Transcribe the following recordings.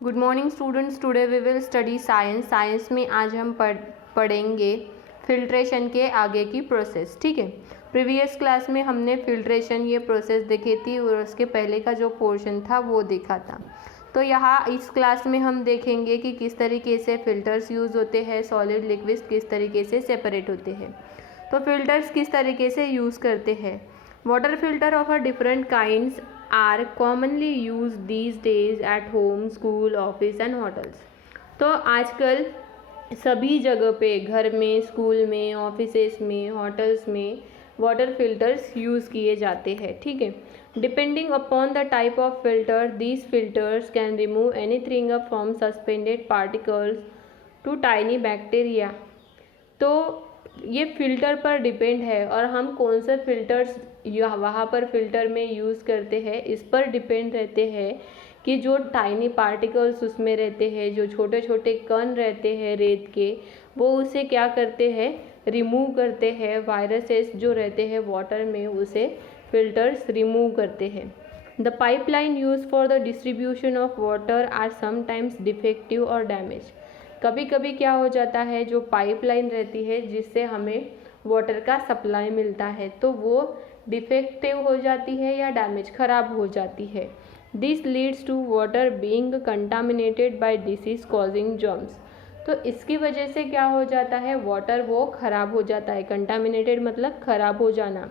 Good morning students, today we will study science. Science में आज हम पढ़ेंगे फिल्ट्रेशन के आगे की प्रोसेस। ठीक है, प्रीवियस क्लास में हमने फिल्ट्रेशन ये प्रोसेस देखी थी और उसके पहले का जो पोर्शन था वो देखा था। तो यहाँ इस क्लास में हम देखेंगे कि किस तरीके से फ़िल्टर्स यूज़ होते हैं, सॉलिड लिक्विड किस तरीके से सेपरेट होते हैं। तो फिल्टर्स किस तरीके से यूज़ करते हैं। Water filter of a different kinds are commonly use these days at home, school, office and hotels. तो आजकल सभी जगह पे, घर में, स्कूल में, ऑफिसेस में, होटल्स में वाटर फिल्टर्स यूज़ किए जाते हैं। ठीक है, depending upon the type of filter, these filters can remove anything up from suspended particles to tiny bacteria. तो ये फ़िल्टर पर डिपेंड है और हम कौन से फ़िल्टर्स वहाँ पर फ़िल्टर में यूज़ करते हैं इस पर डिपेंड रहते हैं कि जो टाइनी पार्टिकल्स उसमें रहते हैं, जो छोटे छोटे कण रहते हैं रेत के, वो उसे क्या करते हैं, रिमूव करते हैं। वायरसेस जो रहते हैं वाटर में उसे फ़िल्टर्स रिमूव करते हैं। The pipeline use for the distribution of water are sometimes defective और डैमेज। कभी कभी क्या हो जाता है, जो पाइपलाइन रहती है जिससे हमें वाटर का सप्लाई मिलता है तो वो डिफेक्टिव हो जाती है या डैमेज, ख़राब हो जाती है। This leads to water being contaminated by disease causing germs. तो इसकी वजह से क्या हो जाता है, वाटर वो ख़राब हो जाता है। कंटामिनेटेड मतलब ख़राब हो जाना।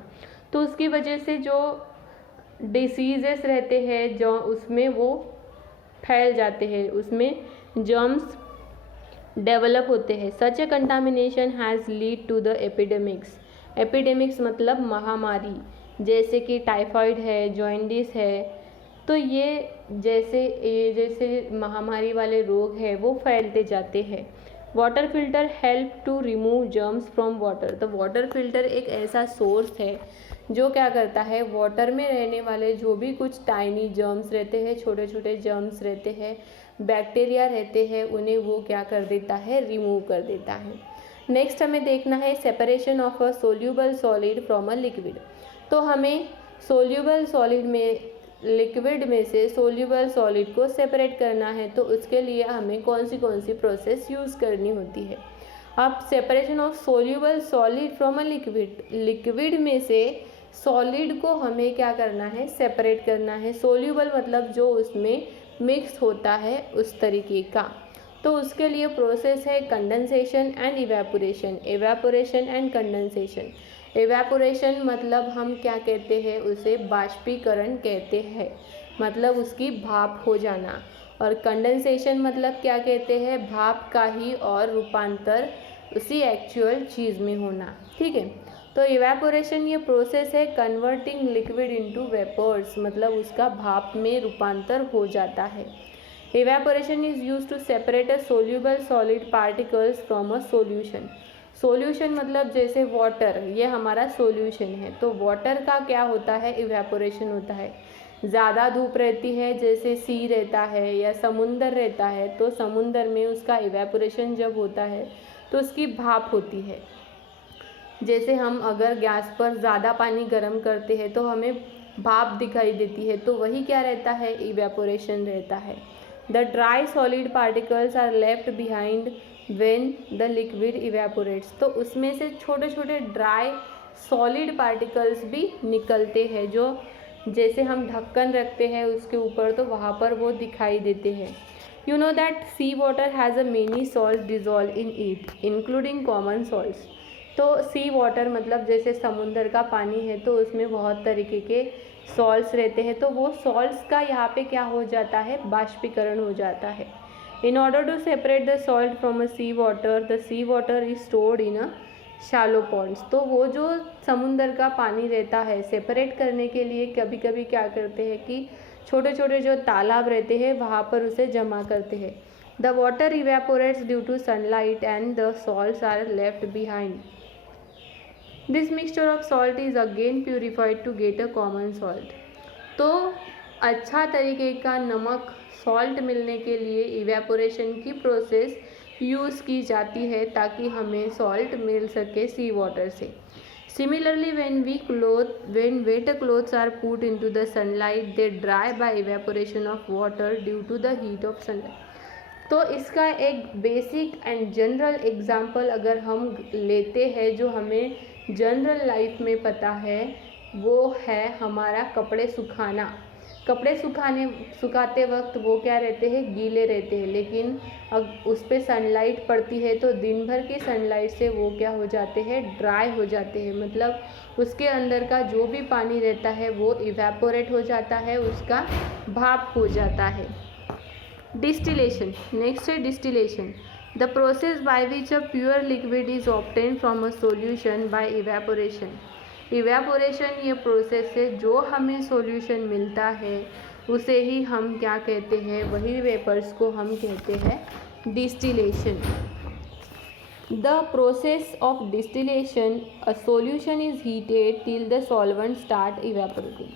तो उसकी वजह से जो डिसीजेस रहते हैं जो उसमें वो फैल जाते हैं, उसमें जर्म्स डेवलप होते हैं। Such a contamination has lead to the epidemics. Epidemics मतलब महामारी, जैसे कि टाइफाइड है, जॉइंडिस है। तो ये जैसे महामारी वाले रोग हैं वो फैलते जाते हैं। Water filter help to remove germs from water. Water filter फिल्टर एक ऐसा सोर्स है जो क्या करता है, वाटर में रहने वाले जो भी कुछ टाइनी जर्म्स रहते हैं, छोटे छोटे जर्म्स रहते हैं, बैक्टीरिया रहते हैं, उन्हें वो क्या कर देता है, रिमूव कर देता है। नेक्स्ट हमें देखना है separation of a soluble solid from a liquid. तो हमें सोल्यूबल सॉलिड में, लिक्विड में से सोल्यूबल सॉलिड को सेपरेट करना है। तो उसके लिए हमें कौन सी प्रोसेस यूज़ करनी होती है। अब separation of soluble solid from a liquid, liquid में से सॉलिड को हमें क्या करना है, सेपरेट करना है। सोल्यूबल मतलब जो उसमें मिक्स होता है उस तरीके का। तो उसके लिए प्रोसेस है condensation and evaporation, evaporation and condensation. Evaporation मतलब हम क्या कहते हैं, उसे बाष्पीकरण कहते हैं, मतलब उसकी भाप हो जाना। और कंडेंसेशन मतलब क्या कहते हैं, भाप का ही और रूपांतर उसी एक्चुअल चीज़ में होना। ठीक है, तो इवेपोरेशन ये प्रोसेस है कन्वर्टिंग लिक्विड इनटू वेपर्स, मतलब उसका भाप में रूपांतर हो जाता है। Evaporation is used to separate a soluble solid particles from a solution. Solution मतलब जैसे वाटर, ये हमारा सॉल्यूशन है। तो वाटर का क्या होता है, इवेपोरेशन होता है। ज़्यादा धूप रहती है, जैसे सी रहता है या समुंदर रहता है, तो समुंदर में उसका इवेपोरेशन जब होता है तो उसकी भाप होती है। जैसे हम अगर गैस पर ज़्यादा पानी गर्म करते हैं तो हमें भाप दिखाई देती है, तो वही क्या रहता है, इवेपोरेशन रहता है। The dry solid particles are left behind when the liquid evaporates. तो उसमें से छोटे छोटे ड्राई सॉलिड पार्टिकल्स भी निकलते हैं, जो जैसे हम ढक्कन रखते हैं उसके ऊपर तो वहाँ पर वो दिखाई देते हैं। You know that sea water has a many salt dissolve in it including common salts. तो सी वाटर मतलब जैसे समुंदर का पानी है तो उसमें बहुत तरीके के सॉल्ट्स रहते हैं, तो वो सॉल्ट्स का यहाँ पे क्या हो जाता है, बाष्पीकरण हो जाता है। In order to separate the salt from a sea water, the sea water is stored in a shallow ponds. तो वो जो समुंदर का पानी रहता है, सेपरेट करने के लिए कभी कभी क्या करते हैं कि छोटे छोटे जो तालाब रहते हैं वहाँ पर उसे जमा करते हैं। The water evaporates due to sunlight and the salts are left behind. This mixture of salt is again purified to get a common salt. तो अच्छा तरीके का नमक, सॉल्ट मिलने के लिए इवेपोरेशन की प्रोसेस यूज़ की जाती है ताकि हमें सॉल्ट मिल सके सी वाटर से। Similarly, when wet clothes are put into the sunlight, they dry by evaporation of water due to the heat of sunlight. तो इसका एक बेसिक एंड जनरल एग्जाम्पल अगर हम लेते हैं जो हमें जनरल लाइफ में पता है, वो है हमारा कपड़े सुखाना। कपड़े सुखाते वक्त वो क्या रहते हैं, गीले रहते हैं, लेकिन अब उस पर सनलाइट पड़ती है तो दिन भर की सनलाइट से वो क्या हो जाते हैं, ड्राई हो जाते हैं। मतलब उसके अंदर का जो भी पानी रहता है वो इवेपोरेट हो जाता है, उसका भाप हो जाता है। डिस्टिलेशन, नेक्स्ट है distillation, the process by which a pure liquid is obtain from a solution bye evaporation. Evaporation ये प्रोसेस है, जो हमें सॉल्यूशन मिलता है उसे ही हम क्या कहते हैं, वही वेपर्स को हम कहते हैं distillation. The process of distillation, a solution is heated till the solvent start evaporating.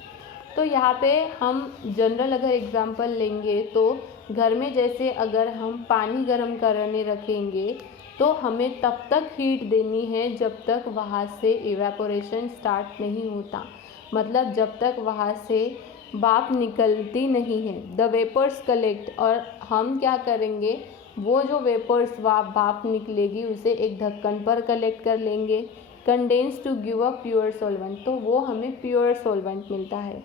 तो यहाँ पे हम जनरल अगर एग्जांपल लेंगे तो घर में जैसे अगर हम पानी गर्म करने रखेंगे तो हमें तब तक हीट देनी है जब तक वहाँ से इवेपोरेशन स्टार्ट नहीं होता, मतलब जब तक वहाँ से भाप निकलती नहीं है। द वेपर्स कलेक्ट, और हम क्या करेंगे, वो जो वेपर्स भाप निकलेगी उसे एक ढक्कन पर कलेक्ट कर लेंगे। Condense to give a pure solvent, तो वो हमें प्योर सॉल्वेंट मिलता है।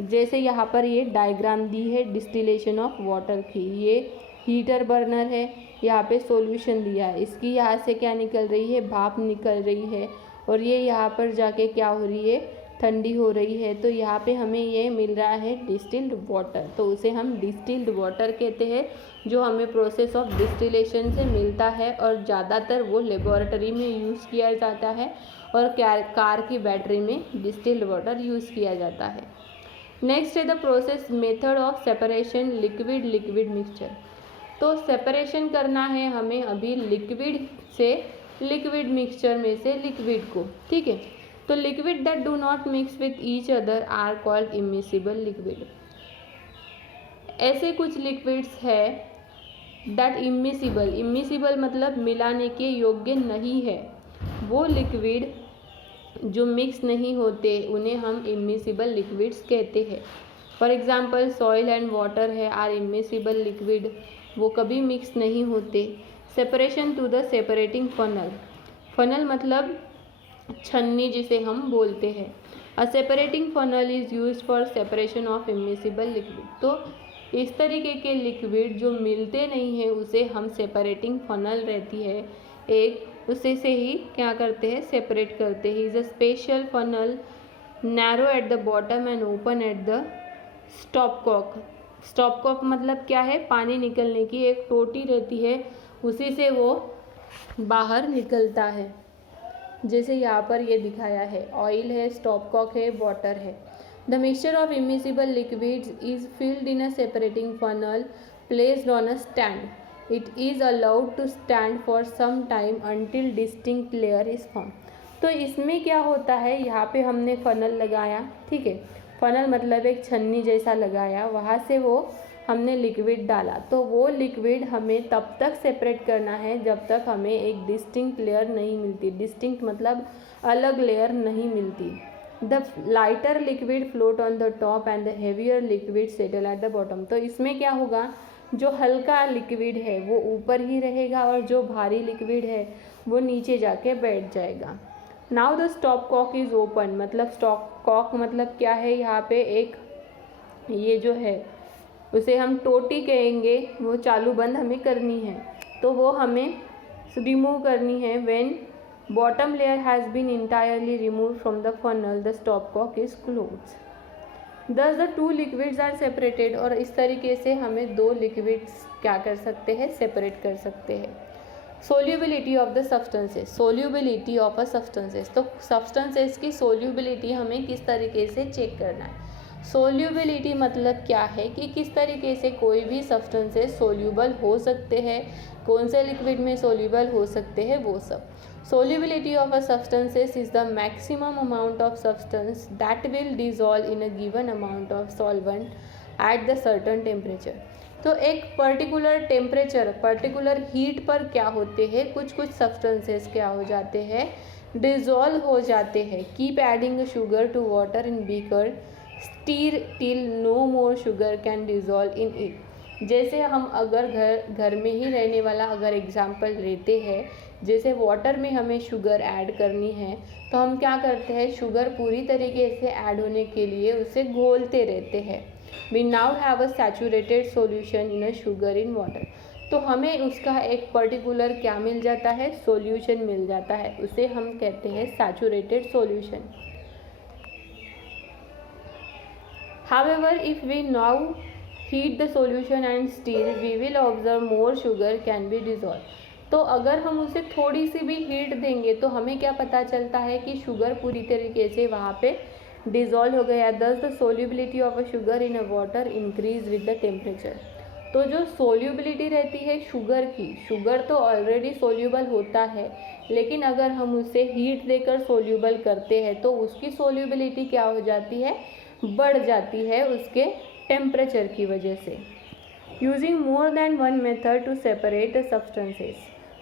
जैसे यहाँ पर ये डायग्राम दी है डिस्टिलेशन ऑफ वाटर की, ये हीटर बर्नर है, यहाँ पे सॉल्यूशन दिया है, इसकी यहाँ से क्या निकल रही है, भाप निकल रही है, और ये यहाँ पर जाके क्या हो रही है, ठंडी हो रही है। तो यहाँ पे हमें ये मिल रहा है डिस्टिल्ड वाटर, तो उसे हम डिस्टिल्ड वाटर कहते हैं, जो हमें प्रोसेस ऑफ डिस्टिलेशन से मिलता है, और ज़्यादातर वो लेबोरेटरी में यूज़ किया जाता है और कार की बैटरी में डिस्टिल्ड वाटर यूज़ किया जाता है। नेक्स्ट है the process method of separation liquid liquid mixture. तो सेपरेशन करना है हमें अभी लिक्विड से, लिक्विड मिक्सचर में से लिक्विड को, ठीक है। तो liquid that do not mix with each other are called immiscible liquid. ऐसे कुछ लिक्विड्स है दैट इमिसिबल, इमिसिबल मतलब मिलाने के योग्य नहीं है, वो लिक्विड जो मिक्स नहीं होते उन्हें हम इमिसिबल लिक्विड्स कहते हैं। For example soil and water है, आर इमिसिबल लिक्विड, वो कभी मिक्स नहीं होते। Separation to the separating funnel, funnel मतलब छन्नी जिसे हम बोलते हैं। A separating funnel is use for separation of immiscible liquid. तो इस तरीके के लिक्विड जो मिलते नहीं हैं उसे हम सेपरेटिंग फनल रहती है एक, उसे से ही क्या करते हैं, सेपरेट करते हैं। Is a special funnel narrow at the bottom and open at the stopcock. Stopcock मतलब क्या है, पानी निकलने की एक टोटी रहती है, उसी से वो बाहर निकलता है। जैसे यहाँ पर ये दिखाया है, ऑयल है, स्टॉपकॉक है, वाटर है। The mixture of immiscible liquids is filled in a separating funnel placed on a stand. It is allowed to stand for some time until distinct layer is formed। तो इसमें क्या होता है, यहाँ पे हमने फनल लगाया, ठीक है, फनल मतलब एक छन्नी जैसा लगाया, वहाँ से वो हमने लिक्विड डाला, तो वो लिक्विड हमें तब तक सेपरेट करना है जब तक हमें एक डिस्टिंक्ट लेयर नहीं मिलती। डिस्टिंक्ट मतलब अलग लेयर नहीं मिलती। The lighter liquid float on the top and the heavier liquid settle at the bottom. तो इसमें क्या होगा, जो हल्का लिक्विड है वो ऊपर ही रहेगा और जो भारी लिक्विड है वो नीचे जाके बैठ जाएगा। Now the stop Kock is open, मतलब स्टॉप कॉक मतलब क्या है, यहाँ पे एक ये जो है उसे हम टोटी कहेंगे, वो चालू बंद हमें करनी है, तो वो हमें रिमूव करनी है। When bottom layer has been entirely remove from the funnel the stop Kock is closed. Thus the two liquids are separated, और इस तरीके से हमें दो लिक्विड्स क्या कर सकते हैं, सेपरेट कर सकते हैं। Solubility of the substances, solubility of a substances, तो सब्सटेंसेस की सोल्यूबिलिटी हमें किस तरीके से चेक करना है। सोल्यूबिलिटी मतलब क्या है कि किस तरीके से कोई भी सब्सटेंसेस सोल्यूबल हो सकते हैं, कौन से लिक्विड में सोल्यूबल हो सकते हैं, वो सब। Solubility of a substances is the maximum amount of substance that will dissolve in a given amount of solvent at the certain temperature। तो एक पर्टिकुलर टेम्परेचर, पर्टिकुलर हीट पर क्या होते हैं, कुछ कुछ सब्सटेंसेस क्या हो जाते हैं, डिज़ोल्व हो जाते हैं। Keep adding sugar to water in beaker, stir till no more sugar can dissolve in it. जैसे हम अगर घर में ही रहने वाला अगर एग्जाम्पल लेते हैं, जैसे वाटर में हमें शुगर ऐड करनी है तो हम क्या करते हैं, शुगर पूरी तरीके से ऐड होने के लिए उसे घोलते रहते हैं। We now have a saturated solution in a sugar in water. तो हमें उसका एक पर्टिकुलर क्या मिल जाता है, सॉल्यूशन मिल जाता है, उसे हम कहते हैं saturated solution. However, if we now heat the solution and stir, we will observe more sugar can be dissolved। तो अगर हम उसे थोड़ी सी भी हीट देंगे तो हमें क्या पता चलता है कि शुगर पूरी तरीके से वहाँ पे डिज़ोल्व हो गया। दस the solubility of a sugar in a water increase with the temperature. तो जो सोल्यूबिलिटी रहती है शुगर की, शुगर तो ऑलरेडी सोल्यूबल होता है, लेकिन अगर हम उसे हीट देकर सोल्यूबल करते हैं तो उसकी सोल्यूबिलिटी क्या हो जाती है, बढ़ जाती है उसके टेम्परेचर की वजह से। Using more than one method to separate substances.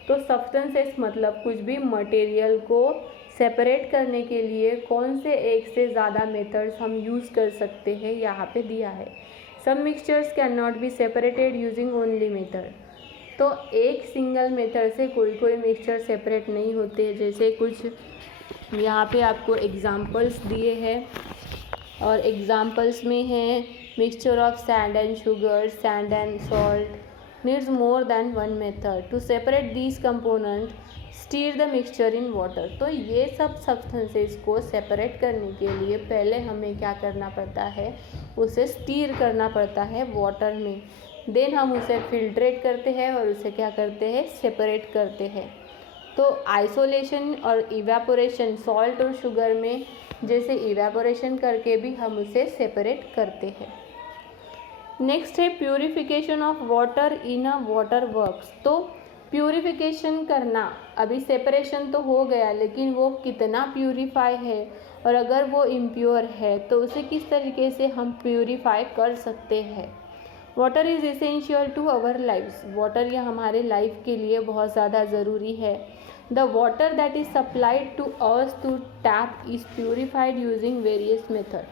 तो सब्सटेंसेस मतलब कुछ भी मटेरियल को सेपरेट करने के लिए कौन से एक से ज़्यादा मेथड्स हम यूज़ कर सकते हैं, यहाँ पे दिया है। Some mixtures can not be separated using only method. तो एक सिंगल मेथड से कोई मिक्सचर सेपरेट नहीं होते। जैसे कुछ यहाँ पे आपको एग्जांपल्स दिए हैं और एग्जांपल्स में है mixture of sand and sugar, sand and salt needs more than one method to separate these component, stir the mixture in water. तो ये सब सब्सटेंसेस को सेपरेट करने के लिए पहले हमें क्या करना पड़ता है, उसे स्टीर करना पड़ता है वाटर में। देन हम उसे फिल्ट्रेट करते हैं और उसे क्या करते हैं, सेपरेट करते हैं। तो आइसोलेशन और इवेपोरेशन, सॉल्ट और शुगर में जैसे इवेपोरेशन करके भी हम उसे सेपरेट करते हैं। नेक्स्ट है purification of water in a water works. तो प्यूरिफिकेशन करना, अभी सेपरेशन तो हो गया लेकिन वो कितना प्यूरिफाई है और अगर वो इम्प्योर है तो उसे किस तरीके से हम प्यूरिफाई कर सकते हैं। Water is essential to our lifes. Water यह हमारे लाइफ के लिए बहुत ज़्यादा ज़रूरी है। The water that is supplied to us through tap is purified using various method.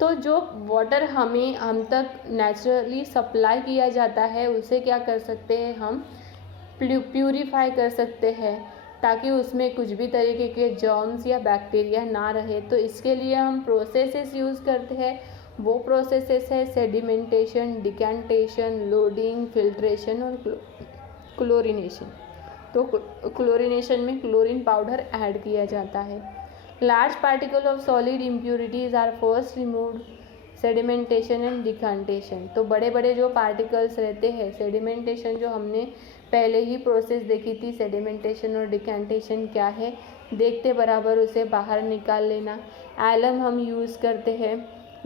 तो जो वाटर हम तक नेचुरली सप्लाई किया जाता है उसे क्या कर सकते हैं, हम प्यूरिफाई कर सकते हैं ताकि उसमें कुछ भी तरीके के जर्म्स या बैक्टीरिया ना रहे। तो इसके लिए हम प्रोसेसेस यूज़ करते हैं। वो प्रोसेसेस है सेडिमेंटेशन, डिकेंटेशन, लोडिंग, फिल्ट्रेशन और क्लोरीनेशन। तो क्लोरीनेशन में क्लोरीन पाउडर ऐड किया जाता है। Large particle of solid impurities are first removed, sedimentation and decantation. तो बड़े बड़े जो पार्टिकल्स रहते हैं, सेडिमेंटेशन जो हमने पहले ही प्रोसेस देखी थी, सेडिमेंटेशन और डिकेंटेशन क्या है देखते बराबर उसे बाहर निकाल लेना। एलम हम यूज़ करते हैं।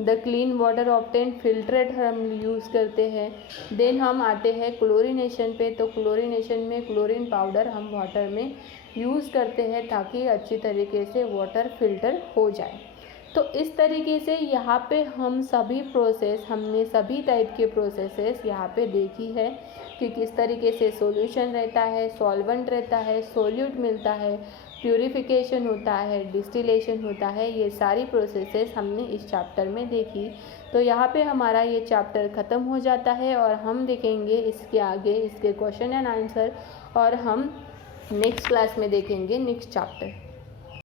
The clean water obtain, filtrate हम यूज़ करते हैं। देन हम आते हैं क्लोरीनेशन पे। तो क्लोरीनेशन में क्लोरीन पाउडर हम वाटर में यूज़ करते हैं ताकि अच्छी तरीके से वाटर फिल्टर हो जाए। तो इस तरीके से यहाँ पे हम सभी प्रोसेस, हमने सभी टाइप के प्रोसेसेस यहाँ पे देखी है कि किस तरीके से सॉल्यूशन रहता है, सॉल्वेंट रहता है, सोल्यूट मिलता है, प्यूरिफिकेशन होता है, डिस्टिलेशन होता है। ये सारी प्रोसेसेस हमने इस चैप्टर में देखी। तो यहाँ पे हमारा ये चैप्टर ख़त्म हो जाता है और हम देखेंगे इसके आगे इसके क्वेश्चन एंड आंसर, और हम नेक्स्ट क्लास में देखेंगे नेक्स्ट चैप्टर।